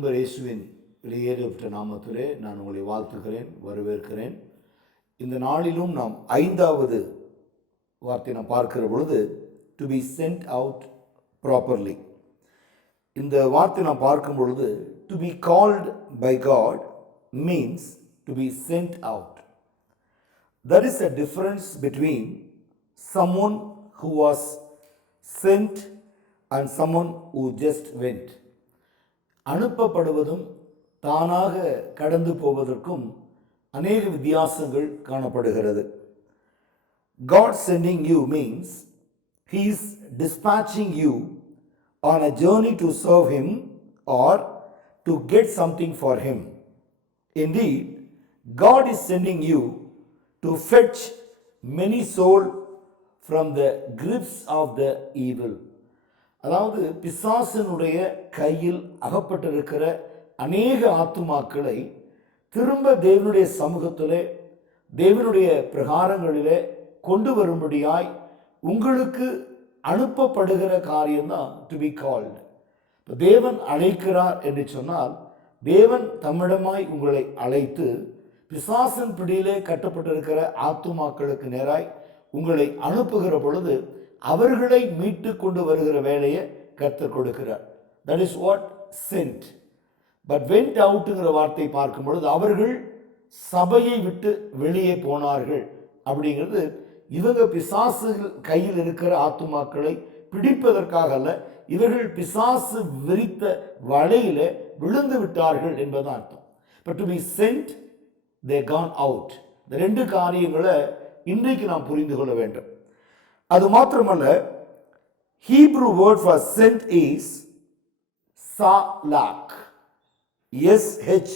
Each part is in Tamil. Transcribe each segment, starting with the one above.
நண்பர் இயேசுவின் வெளியேறப்பட்ட நாமத்திலே நான் உங்களை வாழ்த்துகிறேன், வரவேற்கிறேன். இந்த நாளிலும் நாம் 5வது வார்த்தை நாம் பார்க்கிற பொழுது to be sent out properly. இந்த வார்த்தை நாம் பார்க்கும் பொழுது to be called by God means to be sent out. There is a difference between someone who was sent and someone who just went. அனுப்பப்படுவதும் தானாக கடந்து போவதற்கும் அநேக வித்தியாசங்கள் காணப்படுகிறது. God sending you means He is dispatching you on a journey to serve Him or to get something for Him. Indeed, God is sending you to fetch many souls from the grips of the evil. அதாவது பிசாசினுடைய கையில் அகப்பட்டிருக்கிற அநேக ஆத்துமாக்களை திரும்ப தேவனுடைய சமூகத்திலே, தேவனுடைய பிரகாரங்களிலே கொண்டு வரும்படியாய் உங்களுக்கு அனுப்பப்படுகிற காரியம்தான் டு பி கால்டு. தேவன் அழைக்கிறார் என்று சொன்னால், தேவன் தம்மிடமாய் உங்களை அழைத்து பிசாசின் பிடியிலே கட்டப்பட்டிருக்கிற ஆத்துமாக்களுக்கு நேராய் உங்களை அனுப்புகிற பொழுது அவர்களை மீட்டு கொண்டு வருகிற வேலையை கர்த்தர் கொடுக்கிறார். That is what sent. But went அவுட்டுங்கிற வார்த்தை பார்க்கும் பொழுது அவர்கள் சபையை விட்டு வெளியே போனார்கள் அப்படிங்கிறது இவங்க பிசாசு கையில் இருக்கிற ஆத்துமாக்களை பிடிப்பதற்காக அல்ல, இவர்கள் பிசாசு விரித்த வலையில விழுந்து விட்டார்கள் என்பது அர்த்தம். But to be send, they Khan out. இந்த ரெண்டு காரியங்களை இன்றைக்கு நாம் புரிந்து கொள்ள வேண்டும். அது மாத்திரமல்ல, Hebrew word for send is சாலாக். SHALACH.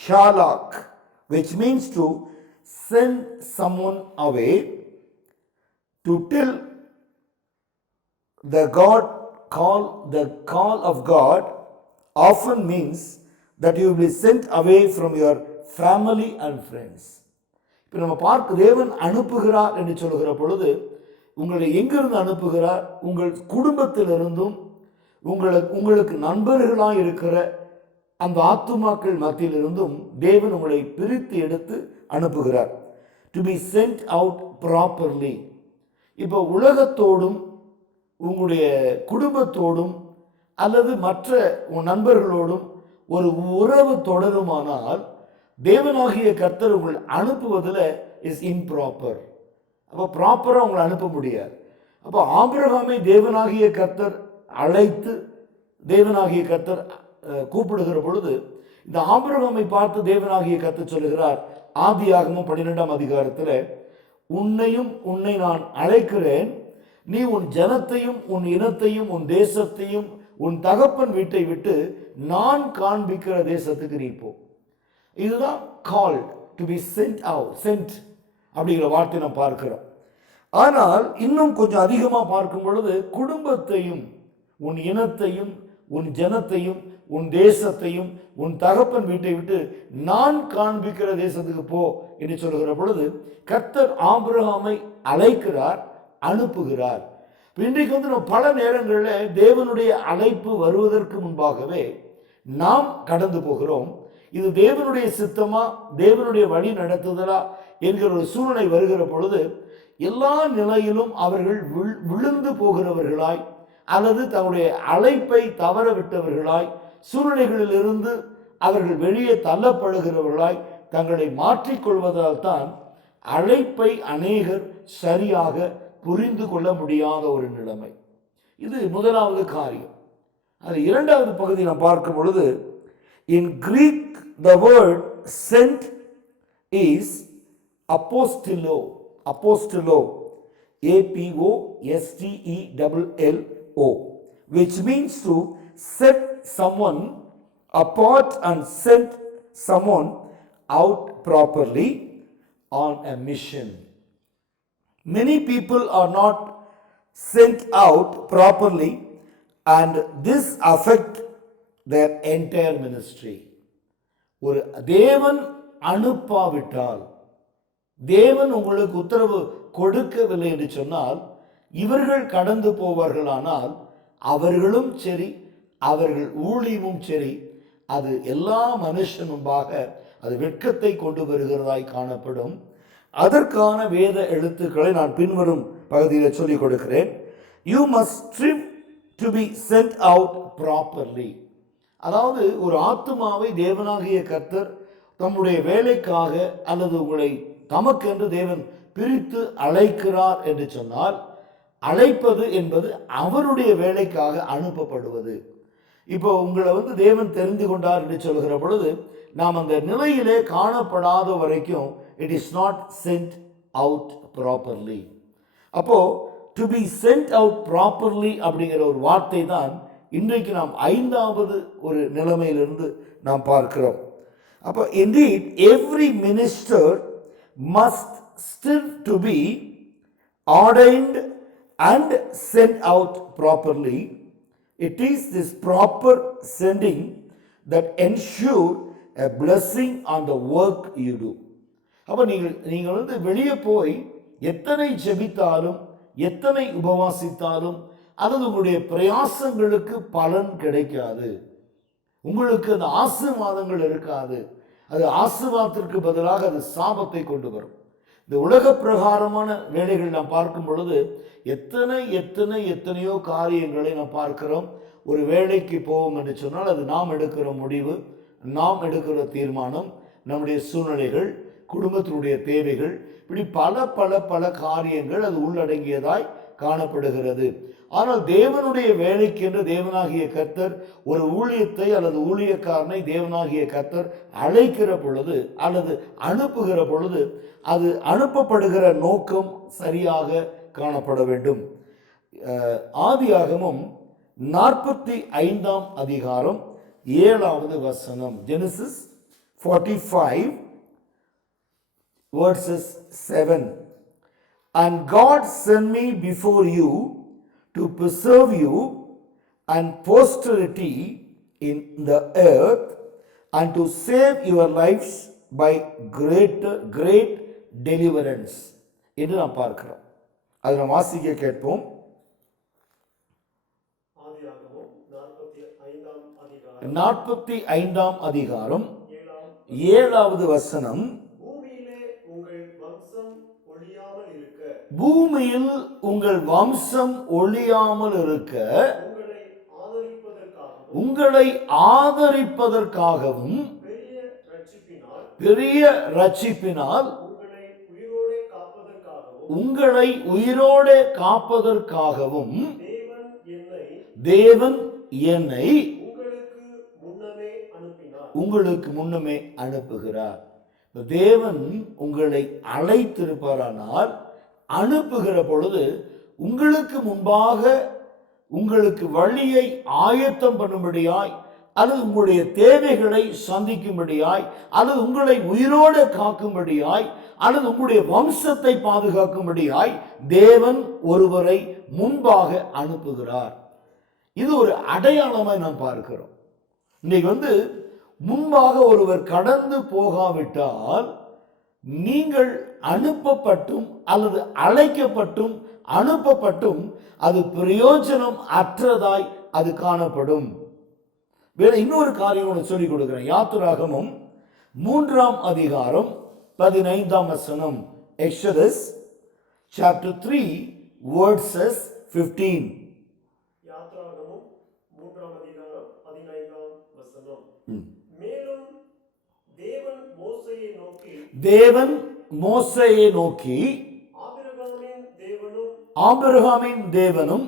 ஷாலாக், which means to send someone away, to tell the call of God often means that you will be sent away from your family and friends. இப்போ நம்ம பார்க்க தேவன் அனுப்புகிறார் என்று சொல்லுகிற பொழுது உங்களை எங்கிருந்து அனுப்புகிறார்? உங்கள் குடும்பத்திலிருந்தும் உங்களுக்கு நண்பர்களாக இருக்கிற அந்த ஆத்துமாக்கள் மத்தியிலிருந்தும் தேவன் உங்களை பிரித்து எடுத்து அனுப்புகிறார். To be sent out properly. இப்போ உலகத்தோடும் உங்களுடைய குடும்பத்தோடும் அல்லது மற்ற நண்பர்களோடும் ஒரு உறவு தொடருமானால் தேவனாகிய கர்த்தர் உங்களை அனுப்புவதில் இஸ் இம்ப்ராப்பர். அப்போ ப்ராப்பராக உங்களை அனுப்ப முடியாது. அப்போ ஆபிரகாமை தேவனாகிய கர்த்தர் அழைத்து தேவனாகிய கர்த்தர் கூப்பிடுகிற பொழுது இந்த ஆபிரகாமை பார்த்து தேவனாகிய கர்த்தர் சொல்லுகிறார், ஆதியாகமம் 12ஆம் அதிகாரத்தில், உன்னை நான் அழைக்கிறேன், நீ உன் ஜனத்தையும் உன் இனத்தையும் உன் தேசத்தையும் உன் தகப்பன் வீட்டை விட்டு நான் காண்பிக்கிற தேசத்துக்கு நீ போ. இதுதான் called to be sent out. Sent அப்படிங்கிற வார்த்தை நாம் பார்க்கிறோம். ஆனால் இன்னும் கொஞ்சம் அதிகமாக பார்க்கும் பொழுது குடும்பத்தையும் உன் இனத்தையும் உன் ஜனத்தையும் உன் தேசத்தையும் உன் தகப்பன் வீட்டை விட்டு நான் காண்பிக்கிற தேசத்துக்கு போ என்று சொல்லுகிற பொழுது கர்த்தர் ஆபிரகாமை அழைக்கிறார், அனுப்புகிறார். இன்றைக்கு நம்ம பல நேரங்களில் தேவனுடைய அழைப்பு வருவதற்கு முன்பாகவே நாம் கடந்து போகிறோம். இது தேவனுடைய சித்தமா, தேவனுடைய வழி நடத்துதலா என்கிற ஒரு சூழ்நிலை வருகிற பொழுது எல்லா நிலையிலும் அவர்கள் விழுந்து போகிறவர்களாய் அல்லது தன்னுடைய அழைப்பை தவற விட்டவர்களாய், சூழ்நிலைகளிலிருந்து அவர்கள் வெளியே தள்ளப்படுகிறவர்களாய் தங்களை மாற்றிக்கொள்வதால் தான் அழைப்பை அநேகர் சரியாக புரிந்து கொள்ள முடியாத ஒரு நிலைமை. இது முதலாவது காரியம். அது இரண்டாவது பகுதி நாம் பார்க்கும் பொழுது, in Greek the word sent is apostolo, APOSTELLO, which means to set someone apart and send someone out properly on a mission. Many people are not sent out properly and this affect their entire ministry. ஒரு தேவன் அனுப்பாவிட்டால், தேவன் உங்களுக்கு உத்தரவு கொடுக்கவில்லை என்று சொன்னால் இவர்கள் கடந்து போவார்களானால் அவர்களும் சரி, அவர்கள் ஊழியமும் சரி, அது எல்லா மனுஷன் முன்பாக அது வெட்கத்தை கொண்டு வருகிறதாய் காணப்படும். அதற்கான வேத எழுத்துக்களை நான் பின்வரும் பகுதியில் சொல்லிக் கொடுக்கிறேன். You must strive to be sent out properly. அதாவது ஒரு ஆத்துமாவை தேவனாகிய கர்த்தர் தம்முடைய வேலைக்காக அல்லது உங்களை தமக்கென்று தேவன் பிரித்து அழைக்கிறார் என்று சொன்னால், அழைப்பது என்பது அவருடைய வேலைக்காக அனுப்பப்படுவது. இப்போ உங்களை தேவன் தெரிந்து கொண்டார் என்று சொல்கிற பொழுது, நாம் அந்த நிலையிலே காணப்படாத வரைக்கும் it is not sent out properly. அப்போ to be sent out properly அப்படிங்கிற ஒரு வார்த்தை தான் இன்றைக்கு நாம் 5வது ஒரு நிலைமையிலிருந்து நாம் பார்க்கிறோம். அப்போ indeed every minister must still to be ordained and sent out properly. It is this proper sending that ensure a blessing on the work you do. அப்போ நீங்கள் வெளியே போய் எத்தனை ஜெபித்தாலும் எத்தனை உபவாசித்தாலும் அல்லது உங்களுடைய பிரயாசங்களுக்கு பலன் கிடைக்காது. உங்களுக்கு அந்த ஆசீர்வாதங்கள் இருக்காது. அது ஆசீர்வாதத்திற்கு பதிலாக அது சாபத்தை கொண்டு வரும். இந்த உலக பிரகாரமான வேலைகள் நாம் பார்க்கும் பொழுது எத்தனையோ காரியங்களை நாம் பார்க்கிறோம். ஒரு வேலைக்கு போவோம் என்று சொன்னால் அது நாம் எடுக்கிற முடிவு, நாம் எடுக்கிற தீர்மானம், நம்முடைய சூழ்நிலைகள், குடும்பத்தினுடைய தேவைகள், இப்படி பல பல பல காரியங்கள் அது உள்ளடங்கியதாய் காணப்படுகிறது. ஆனால் தேவனுடைய வேலைக்கென்று தேவனாகிய கர்த்தர் ஒரு ஊழியத்தை அல்லது ஊழியக்காரனை தேவனாகிய கர்த்தர் அழைக்கிற பொழுது அல்லது அனுப்புகிற பொழுது அது அனுப்பப்படுகிற நோக்கம் சரியாக காணப்பட வேண்டும். ஆதியாகமம் 45ஆம் அதிகாரம் 7வது வசனம். Genesis 45 verses 7. And God sent me before you to preserve you and posterity in the earth and to save your lives by great deliverance என்று நாம் பார்க்கிறோம். அதை நாம் வாசிக்க கேட்போம். 45ஆம் அதிகாரம் 7வது வசனம். பூமியில் உங்கள் வம்சம் ஒழியாமல் இருக்க உங்களை ஆதரிப்பதற்காகவும் பெரிய ரட்சிப்பினால் உங்களை உயிரோடு காப்பதற்காகவும் தேவன் என்னை உங்களுக்கு முன்னமே அனுப்புகிறார். தேவன் உங்களை அழைத்திருப்பாரானால் அனுப்புகிற பொழுது உங்களுக்கு முன்பாக உங்களுக்கு வழியை ஆயத்தம் பண்ணும்படியாய் அல்லது உங்களுடைய தேவைகளை சந்திக்கும்படியாய் அல்லது உங்களை உயிரோடு காக்கும்படியாய் அல்லது உங்களுடைய வம்சத்தை பாதுகாக்கும்படியாய் தேவன் ஒருவரை முன்பாக அனுப்புகிறார். இது ஒரு அடையாளமாய் நாம் பார்க்கிறோம். இன்னைக்கு முன்பாக ஒருவர் கடந்து போகாவிட்டால் நீங்கள் அனுப்பப்பட்டும் அல்லது அழைக்கப்பட்டும் அனுப்பப்பட்டும் அது பிரயோஜனம் அற்றதாய் அது காணப்படும். வேற இன்னொரு காரியம் சொல்லிக் கொடுக்கிறேன். யாத்திராகமம் 3ஆம் அதிகாரம் 15ஆம் வசனம். Exodus chapter 3 verses 15. யாத்திராகமம் 3ஆம் அதிகாரம் 15ஆம் வசனம். மேலும் தேவன் மோசேயை நோக்கி ஆபிரகாமின் தேவனும்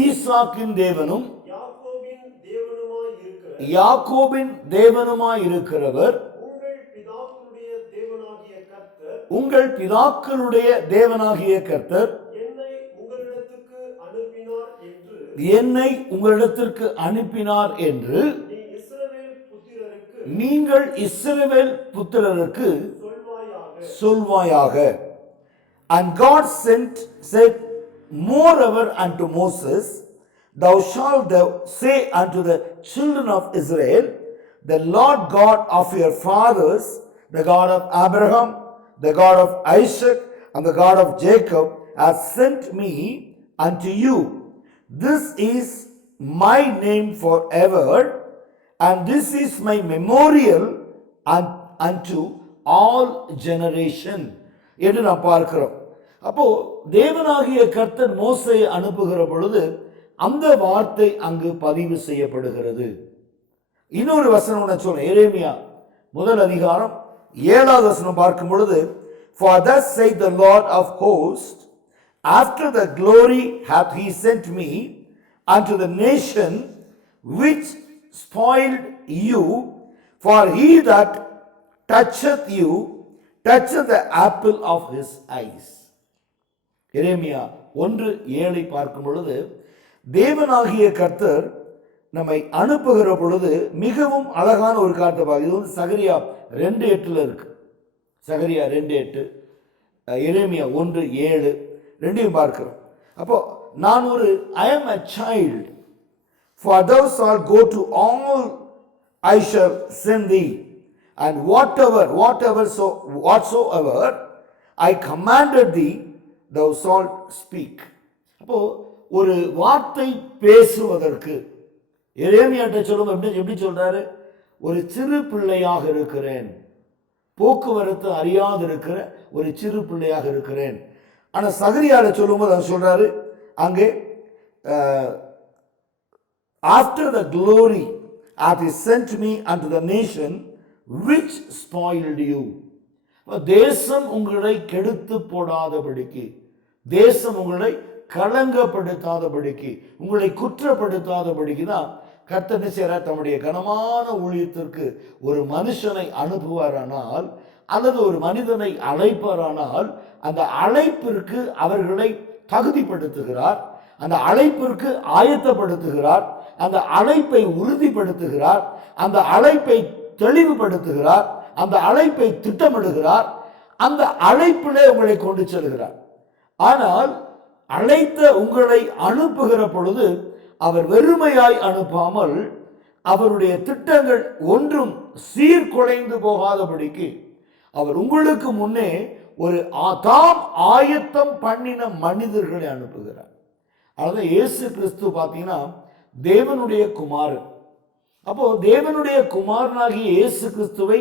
ஈசாக்கின் தேவனும் யாக்கோபின் தேவனுமாய் இருக்கிறவர் உங்கள் பிதாக்களுடைய தேவனாகிய கர்த்தர் என்னை உங்களிடத்திற்கு அனுப்பினார் என்று நீங்கள் இஸ்ரவேல் புத்திரருக்கு சொல்வாயாக. And God said moreover unto Moses, thou shalt say unto the children of Israel, the Lord God of your fathers, the God of Abraham, the God of Isaac, and the God of Jacob has sent me unto you. this is my name forever, and this is my memorial unto all generation என்று நாம் பார்க்கிறோம். அப்போ தேவனாகிய கர்த்தர் மோசேயை அனுப்புகிற பொழுது அந்த வார்த்தை அங்கு பதிவு செய்யப்படுகிறது. இன்னொரு வசனம் நான் சொல்றேன். எரேமியா முதல் அதிகாரம் 7வது வசனம் பார்க்கும் பொழுது, for thus saith the Lord of hosts, after the glory hath he sent me unto the nation which spoiled you, for he that toucheth you toucheth the apple of his eyes. எரேமியா 1:7 பார்க்கும் பொழுது தேவனாகிய கர்த்தர் நம்மை அனுப்புகிற பொழுது மிகவும் அழகான ஒரு காரியத்தை பார்க்க. இது சகரியா 2:8 இருக்கு. சகரியா 2:8, எரேமியா 1:7 ரெண்டையும் பார்க்கிறோம். அப்போ நான் ஒரு I am a child, for thou shalt go to all I shall send thee, and whatsoever I commanded thee thou shalt speak. அப்போ ஒரு வார்த்தை பேசுவதற்கு எரேமியாட்ட சொல்லும் எப்படி சொல்றாரு? ஒரு சிறு பிள்ளையாக இருக்கிறேன், போக்குவரத்து அறியாது இருக்கிற ஒரு சிறு பிள்ளையாக இருக்கிறேன். ஆனா சகரியால சொல்லும்போது அவர் சொல்றாரு அங்கே after the glory hath he sent me unto the nation which spoiled you. தேசம் உங்களை கெடுத்து போடாதபடிக்கு, தேசம் உங்களை களங்கப்படுத்தாதபடிக்கு, உங்களை குற்றப்படுத்தாதபடிக்கு தான் கர்த்தர் செய்கிறார். தம்முடைய கனமான ஊழியத்திற்கு ஒரு மனுஷனை அனுப்புவாரானால் அல்லது ஒரு மனிதனை அழைப்பாரானால் அந்த அழைப்பிற்கு அவர்களை தகுதிப்படுத்துகிறார், அந்த அழைப்பிற்கு ஆயத்தப்படுத்துகிறார், அந்த அழைப்பை உறுதிப்படுத்துகிறார், அந்த அழைப்பை தெளிவுபடுத்துகிறார், அந்த அழைப்பை திட்டமிடுகிறார், அந்த அழைப்பிலே உங்களை கொண்டு செல்கிறார். ஆனால் அழைத்த உங்களை அனுப்புகிற பொழுது அவர் வெறுமையாய் அனுப்பாமல் அவருடைய திட்டங்கள் ஒன்றும் சீர்குலைந்து போகாதபடிக்கு அவர் உங்களுக்கு முன்னே ஒரு தாம் ஆயத்தம் பண்ணின மனிதர்களை அனுப்புகிறார். அதாவது இயேசு கிறிஸ்து பார்த்தீங்கன்னா தேவனுடைய குமாரன். அப்போ தேவனுடைய குமாரனாகிய இயேசு கிறிஸ்துவை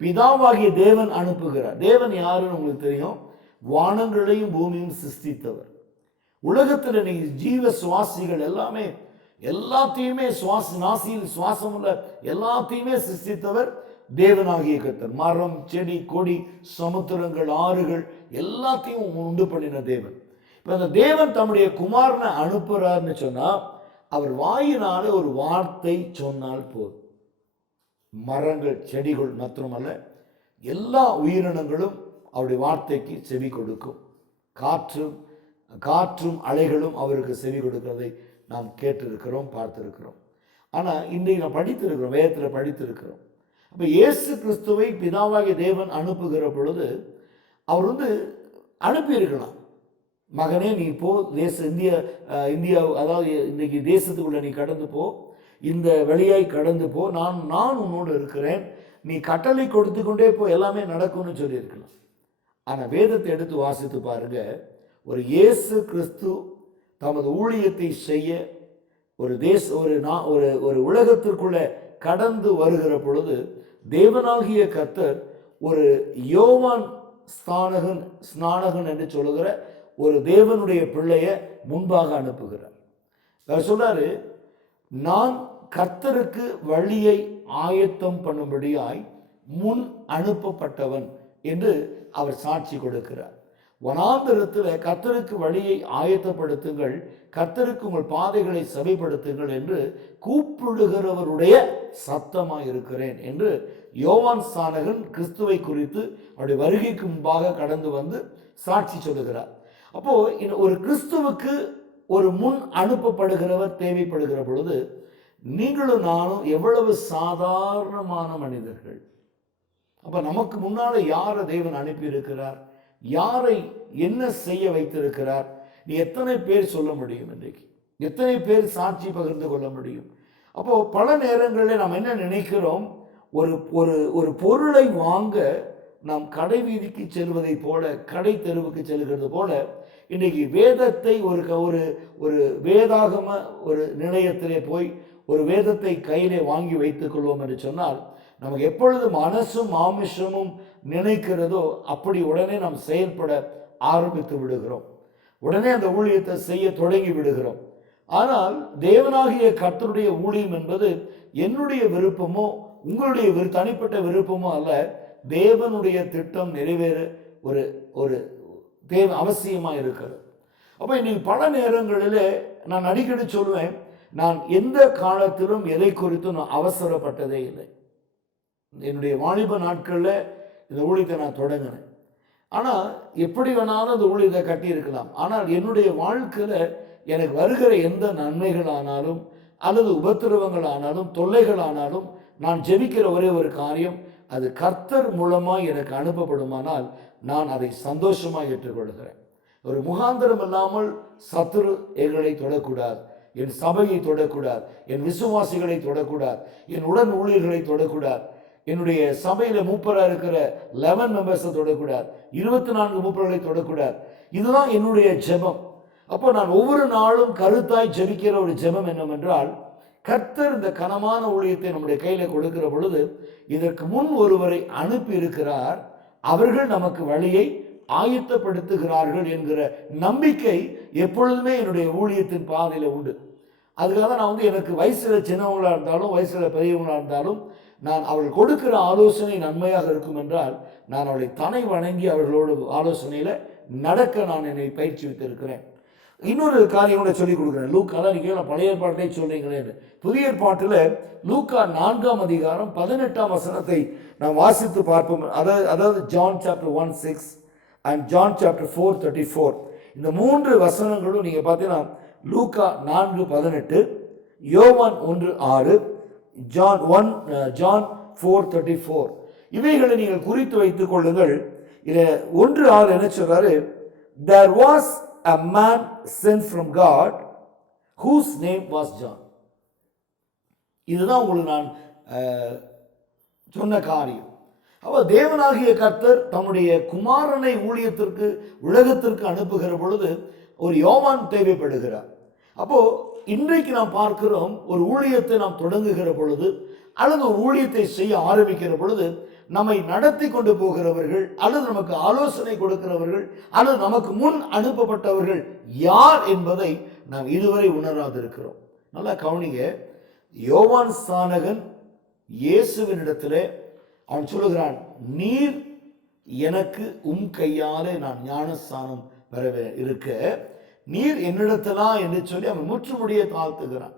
பிதாவாகிய தேவன் அனுப்புகிறார். தேவன் யாருன்னு உங்களுக்கு தெரியும். வானங்களையும் பூமியும் சிருஷ்டித்தவர். உலகத்தில் நீங்க ஜீவ சுவாசிகள் எல்லாமே எல்லாத்தையுமே நாசியில் சுவாசம் உள்ள எல்லாத்தையுமே சிருஷ்டித்தவர் தேவனாகிய கர்த்தர். மரம், செடி, கொடி, சமுத்திரங்கள், ஆறுகள் எல்லாத்தையும் உண்டு பண்ணின தேவன். இப்ப அந்த தேவன் தம்முடைய குமாரனை அனுப்புறாருன்னு சொன்னா அவர் வாயினால ஒரு வார்த்தை சொன்னால் போதும். மரங்கள், செடிகள் மாத்திரமல்ல, எல்லா உயிரினங்களும் அவருடைய வார்த்தைக்கு செவி கொடுக்கும். காற்றும் அலைகளும் அவருக்கு செவி கொடுக்கிறதை நாம் கேட்டிருக்கிறோம், பார்த்திருக்கிறோம். ஆனால் இன்றைக்கு நாம் படித்திருக்கிறோம், வேதத்தில் படித்திருக்கிறோம். அப்போ இயேசு கிறிஸ்துவை பிதாவாகிய தேவன் அனுப்புகிற பொழுது அவர் அனுப்பியிருக்கலாம். மகனே நீ போ, இந்தியா அதாவது இன்னைக்கு தேசத்துக்குள்ள நீ கடந்து போ, இந்த வழியாய் கடந்து போ, நான் உன்னோடு இருக்கிறேன், நீ கட்டளை கொடுத்து கொண்டே போ, எல்லாமே நடக்கும்னு சொல்லியிருக்கலாம். ஆனால் வேதத்தை எடுத்து வாசித்து பாருங்க, ஒரு இயேசு கிறிஸ்து தமது ஊழியத்தை செய்ய ஒரு உலகத்திற்குள்ள கடந்து வருகிற பொழுது தேவனாகிய கர்த்தர் ஒரு யோவான் ஸ்நானகன் என்று சொல்லுகிற ஒரு தேவனுடைய பிள்ளைய முன்பாக அனுப்புகிறார். அவர் சொல்றாரு, நான் கர்த்தருக்கு வழியை ஆயத்தம் பண்ணும்படியாய் முன் அனுப்பப்பட்டவன் என்று அவர் சாட்சி கொடுக்கிறார். வனாந்தரத்தில் கர்த்தருக்கு வழியை ஆயத்தப்படுத்துங்கள், கர்த்தருக்கு உங்கள் பாதைகளை செவிப்படுத்துங்கள் என்று கூப்பிடுகிறவருடைய சத்தமாய் இருக்கிறேன் என்று யோவான் ஸ்நானகன் கிறிஸ்துவை குறித்து அவருடைய வருகைக்கு முன்பாக கடந்து வந்து சாட்சி சொல்லுகிறார். அப்போ ஒரு கிறிஸ்துவுக்கு ஒரு முன் அனுப்பப்படுகிறவர் தேவைப்படுகிற பொழுது நீங்களும் நானும் எவ்வளவு சாதாரணமான மனிதர்கள். அப்ப நமக்கு முன்னால யாரை தேவன் அனுப்பி இருக்கிறார், யாரை என்ன செய்ய வைத்திருக்கிறார், நீ எத்தனை பேர் சொல்ல முடியும்? இன்றைக்கு எத்தனை பேர் சாட்சி பகிர்ந்து கொள்ள முடியும்? அப்போ பல நேரங்களில் நாம் என்ன நினைக்கிறோம், ஒரு பொருளை வாங்க நாம் கடை வீதிக்கு செல்வதை போல, கடை தெருவுக்கு செல்கிறது போல, இன்றைக்கி வேதத்தை ஒரு ஒரு வேதாகம ஒரு நிலையத்திலே போய் ஒரு வேதத்தை கையிலே வாங்கி வைத்துக் கொள்வோம் என்று சொன்னால், நமக்கு எப்பொழுது மனசும் மாமிசமும் நினைக்கிறதோ அப்படி உடனே நாம் செயல்பட ஆரம்பித்து விடுகிறோம். உடனே அந்த ஊழியத்தை செய்ய தொடங்கி விடுகிறோம். ஆனால் தேவனாகிய கர்த்தருடைய ஊழியம் என்பது என்னுடைய விருப்பமோ உங்களுடைய தனிப்பட்ட விருப்பமோ அல்ல. தேவனுடைய திட்டம் நிறைவேற ஒரு ஒரு அவசியமாக இருக்கிறது. அப்போ இன்னைக்கு பல நேரங்களில் நான் அடிக்கடி சொல்லுவேன், நான் எந்த காலத்திலும் எதை குறித்தும் நான் அவசரப்பட்டதே இல்லை. என்னுடைய வாலிப நாட்களில் இந்த ஊழியத்தை நான் தொடங்கினேன். ஆனால் எப்படி வேணாலும் அந்த ஊழியத்தை கட்டியிருக்கலாம். ஆனால் என்னுடைய வாழ்க்கையில் எனக்கு வருகிற எந்த நன்மைகள் ஆனாலும் அல்லது உபத்திரவங்கள் ஆனாலும் தொல்லைகள் ஆனாலும் நான் ஜெபிக்கிற ஒரே ஒரு காரியம், அது கர்த்தர் மூலமாக எனக்கு அனுப்பப்படுமானால் நான் அதை சந்தோஷமாக ஏற்றுக்கொள்கிறேன். ஒரு முகாந்திரம் இல்லாமல் சத்துரு எங்களை தொடக்கூடாது, என் சபையை தொடக்கூடாது, என் விசுவாசிகளை தொடக்கூடாது, என் உடன் ஊழியர்களை தொடக்கூடாது, என்னுடைய சபையில் மூப்பராக இருக்கிற 11 மெம்பர்ஸை தொடக்கூடாது, 24 மூப்பர்களை தொடக்கூடாது. இதுதான் என்னுடைய ஜெபம். அப்போ நான் ஒவ்வொரு நாளும் கருத்தாய் ஜெபிக்கிற ஒரு ஜெபம் என்னவென்றால், கர்த்தர் இந்த கனமான ஊழியத்தை நம்முடைய கையில் கொடுக்கிற பொழுது இதற்கு முன் ஒருவரை அனுப்பி இருக்கிறார், அவர்கள் நமக்கு வழியை ஆயத்தப்படுத்துகிறார்கள் என்கிற நம்பிக்கை எப்பொழுதுமே என்னுடைய ஊழியத்தின் பாதையில் உண்டு. அதுக்காக நான் எனக்கு வயசில் சின்னவங்களாக இருந்தாலும் வயசில் பெரியவங்களாக இருந்தாலும் நான் அவர்கள் கொடுக்கிற ஆலோசனை நன்மையாக இருக்கும் என்றால் நான் அவளை தனை வணங்கி அவர்களோட ஆலோசனையில் நடக்க நான் என்னை பயிற்சிவித்திருக்கிறேன். இன்னொரு காரியம் கூட சொல்லிக் கொடுக்குறேன். லூக்கால நீங்கள் பழைய ஏற்பாட்டிலே சொல்றீங்களேன்னு, புதிய ஏற்பாட்டில் லூக்கா 4ஆம் அதிகாரம் 18ஆம் வசனத்தை நாம் வாசித்து பார்ப்போம். அதாவது John chapter 1:6 and John chapter 4:34. இந்த 3 வசனங்களும் நீங்கள் பார்த்தீங்கன்னா லூக்கா 4:18, யோவான் 1:6, ஜான் 4:34. இவைகளை நீங்கள் குறித்து வைத்துக் கொள்ளுங்கள். இதில் 1:6 என்ன சொல்றாரு? There was a man sent from God whose name was John. இதுதான் உங்களுக்கு நான் சொன்ன காரியம். அப்போ தேவனாகிய கர்த்தர் தம்முடைய குமாரனை ஊழியத்திற்கு உலகத்திற்கு அனுப்புகிற பொழுது ஒரு யோவான் தேவைப்படுகிறார். அப்போ இன்றைக்கு நாம் பார்க்கிறோம், ஒரு ஊழியத்தை நாம் தொடங்குகிற பொழுது அல்லது ஒரு ஊழியத்தை செய்ய ஆரம்பிக்கிற பொழுது நம்மை நடத்தி கொண்டு போகிறவர்கள் அல்லது நமக்கு ஆலோசனை கொடுக்கிறவர்கள் அல்லது நமக்கு முன் அனுப்பப்பட்டவர்கள் யார் என்பதை நாம் இதுவரை உணராதிருக்கிறோம். நல்லா கவனிங்க. யோவான் ஸ்நானகன் இயேசுவினிடத்திலே அவன் சொல்லுகிறான், நீர் எனக்கு கையாலே நான் ஞானஸ்நானம் பெற இருக்க நீர் என்னிடத்திலா என்று சொல்லி அவன் முற்றுமுடியை தாழ்த்துகிறான்.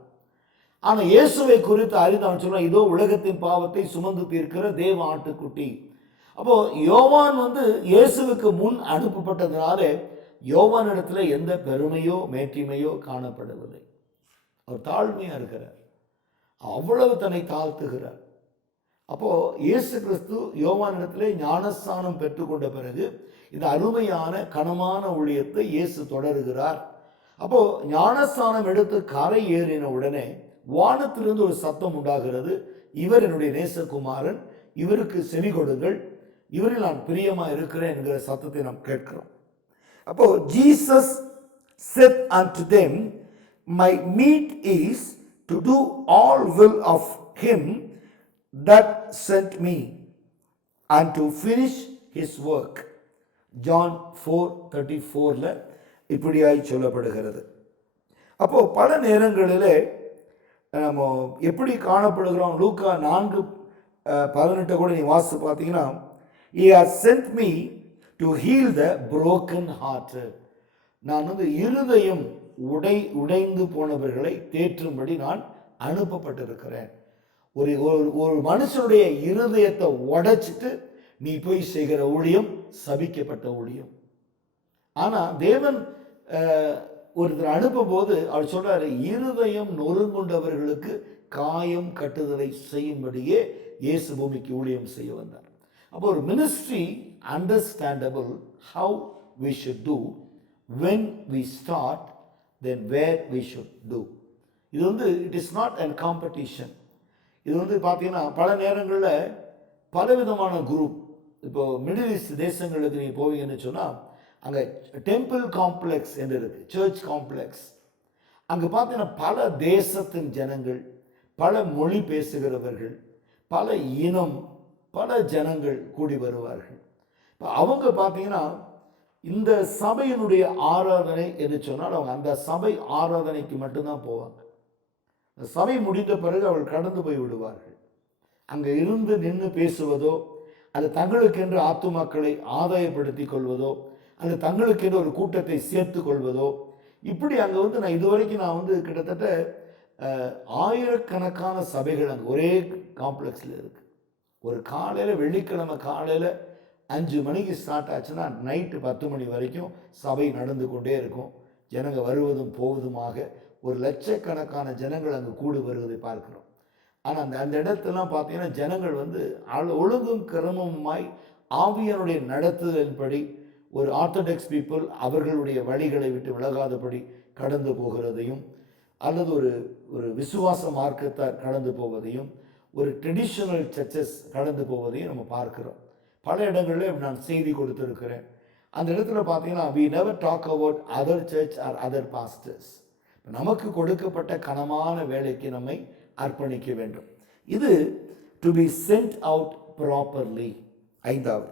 ஆனால் இயேசுவை குறித்து அறிந்து அவன் சொல்றான், இதோ உலகத்தின் பாவத்தை சுமந்து தீர்க்கிற தேவ ஆட்டுக்குட்டி. அப்போ யோவான் இயேசுவுக்கு முன் அனுப்பப்பட்டதுனால யோவான் இடத்துல எந்த பெருமையோ மேட்டிமையோ காணப்படவில்லை. அவர் தாழ்மையா இருக்கிறார், அவ்வளவு தன்னை தாழ்த்துகிறார். அப்போ இயேசு கிறிஸ்து யோவான் இடத்துல ஞானஸ்நானம் பெற்றுக்கொண்ட பிறகு இந்த அருமையான கனமான ஊழியத்தை இயேசு தொடருகிறார். அப்போ ஞானஸ்நானம் எடுத்து கரை ஏறின உடனே வானத்திலிருந்து ஒரு சத்தம் உண்டாகிறது, இவர் என்னுடைய நேசகுமாரன், இவருக்கு செவி கொடுங்கள், இவரில் நான் பிரியமா இருக்கிறேன் என்கிற சத்தத்தை நாம் கேட்கிறோம். அப்போ Jesus said unto them, my meat is to do all will of him that sent me and to finish his work. John 4:34 இப்படியாய் சொல்லப்படுகிறது. அப்போ பல நேரங்களிலே நம்ம எப்படி காணப்படுகிறோம்? லூக்கா 4:18 கூட நீ வாசித்து பார்த்தீங்கன்னா, he has sent me to heal the broken hearted. நான் இருதயம் உடைந்து போனவர்களை தேற்றும்படி நான் அனுப்பப்பட்டிருக்கிறேன். ஒரு மனுஷனுடைய இருதயத்தை உடைச்சிட்டு நீ போய் செய்கிற ஊழியம் சபிக்கப்பட்ட ஊழியம். ஆனால் தேவன் ஒருத்தர் அனுப்பும் போது அவர் சொல்றாரு, இருதயம் நொறுங்குண்டவர்களுக்கு காயம் கட்டுதலை செய்யும்படியே இயேசு பூமிக்கு ஊழியம் செய்ய வந்தார். அப்போ ஒரு ministry understandable how we should do, when we start, then where we should do. இது it is not an competition. இது பார்த்தீங்கன்னா பல நேரங்களில் பலவிதமான குரூப், இப்போ மிடில் ஈஸ்ட் தேசங்களுக்கு நீங்கள் போவீங்கன்னு சொன்னால் அங்கே டெம்பிள் காம்ப்ளெக்ஸ் என்று இருக்குது, சர்ச் காம்ப்ளெக்ஸ். அங்கே பார்த்தீங்கன்னா பல தேசத்தின் ஜனங்கள், பல மொழி பேசுகிறவர்கள், பல இனம், பல ஜனங்கள் கூடி வருவார்கள். இப்போ அவங்க பார்த்தீங்கன்னா இந்த சபையினுடைய ஆராதனை என்று சொன்னால் அவங்க அந்த சபை ஆராதனைக்கு மட்டும்தான் போவாங்க. சபை முடிந்த பிறகு அவள் கடந்து போய் விடுவார்கள். அங்கே இருந்து நின்று பேசுவதோ, அது தங்களுக்கென்று ஆத்துமாக்களை ஆதாயப்படுத்தி கொள்வதோ, அது தங்களுக்கென்று ஒரு கூட்டத்தை சேர்த்து கொள்வதோ, இப்படி அங்கே வந்து நான் இதுவரைக்கும் நான் வந்து கிட்டத்தட்ட ஆயிரக்கணக்கான சபைகள் அங்கே ஒரே காம்ப்ளெக்ஸில் இருக்குது. ஒரு காலையில் வெள்ளிக்கிழமை காலையில் 5 மணிக்கு ஸ்டார்ட் ஆச்சுன்னா நைட்டு 10 மணி வரைக்கும் சபை நடந்து கொண்டே இருக்கும். ஜனங்க வருவதும் போவதுமாக ஒரு லட்சக்கணக்கான ஜனங்கள் அங்கே கூடு வருவதை பார்க்குறோம். ஆனால் அந்த இடத்துலாம் பார்த்தீங்கன்னா ஜனங்கள் வந்து ஒழுங்கும் கிரமமாய் ஆவியானுடைய நடத்துதலின்படி ஒரு ஆர்த்தடாக்ஸ் பீப்புள் அவர்களுடைய வழிகளை விட்டு விலகாதபடி கடந்து போகிறதையும், அல்லது ஒரு விசுவாச மார்க்கத்தார் கடந்து போவதையும், ஒரு ட்ரெடிஷ்னல் சர்ச்சஸ் கடந்து போவதையும் நம்ம பார்க்குறோம். பல இடங்களில் நான் செய்தி கொடுத்துருக்கிறேன். அந்த இடத்துல பார்த்தீங்கன்னா we never talk about other church or other pastors. நமக்கு கொடுக்கப்பட்ட கனமான வேலைக்கு நம்மை அர்ப்பணிக்க வேண்டும். இது to be sent out properly. 5வது